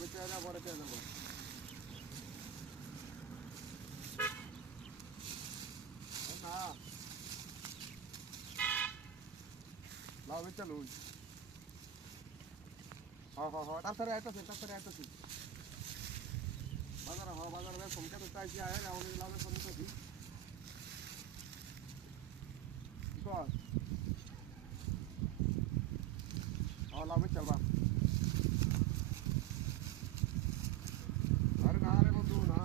বেঁচে যা পরে পেয়ে যাবো না লাউ বেঁচে লুই তাড়াতাড়ি আইতাছি বাজারে ফোনকে তো চাইছি আয় আমাদের লাভের ফোন তো দিই কর লাভ চলবা আরে না রে বন্ধু না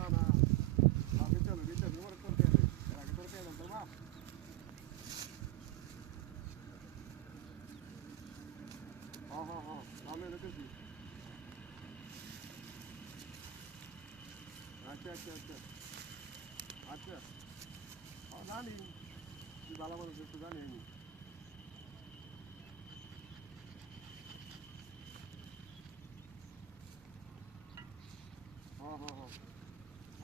লাভ চলো দিতে তোমার করতে হবে এর আগে তোর পেয়ে চলবা লাভে দেখেছি আচ্ছা জানি তুই ভালো মানুষ একটু জানি আমি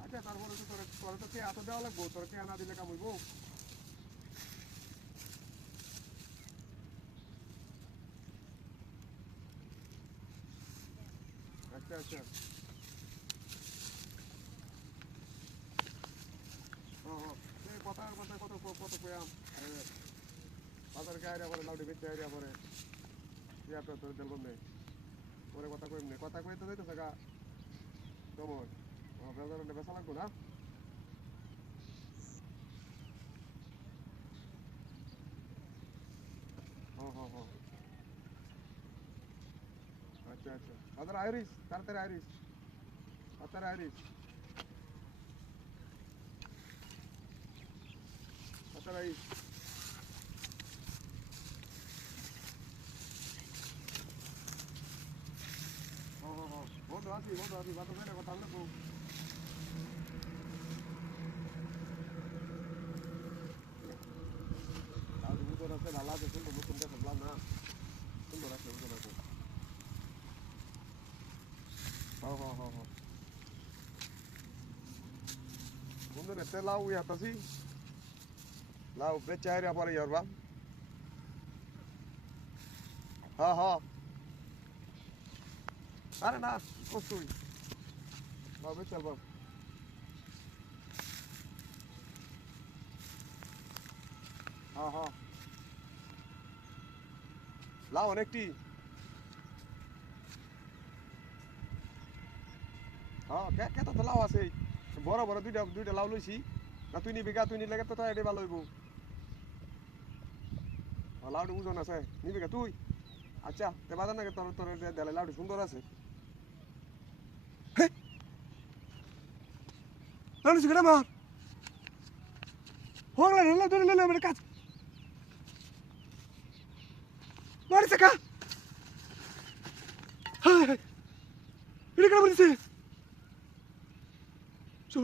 আচ্ছা তারপরে তো তোর তো কে এত দেওয়া লাগবো তোর কে না দিলে কামইব আচ্ছা কথার কথা কত কয়াম বাজারে আইরা পরে লাউডি বেঁচে আইরা পরে ইয়াটা তোর দেল বন্ধে পরে কথা কইম নে কথা কই তো যাইতেছে গা তোমার বাজারে বেচা লাগবো না আচ্ছা বাজারে আইরিস তাড়াতাড়ি আইরিস তাড়াতাড়ি বন্ধু আছি বাজার যাই কথা আমরা উদর আছে ভালো আছে সুন্দর নতুনটা ভাবলাম না সুন্দর আছে উদর আছে বন্ধু রেতে লাউ ইয়াতাছি লাউ বেচে আইরা পরে ইয়ারবা আরে না কষ্টই লাউ বেচে আলবা লাউ অনেকটি কত তো লাউ আছে বড় দুইটা লাউ লইছি না তুই নিবি গা তুই নিলে তো এটা ভালো হইব লাউডি ওজন আছে নিবি গা তুই আচ্ছা তে বাজার নাকি তোর দেলে লাউডি সুন্দর আছে লাউডি শিখে আমার হোগলা লে আমার কাজ মারি সাকা এটা কেন বলছিস চল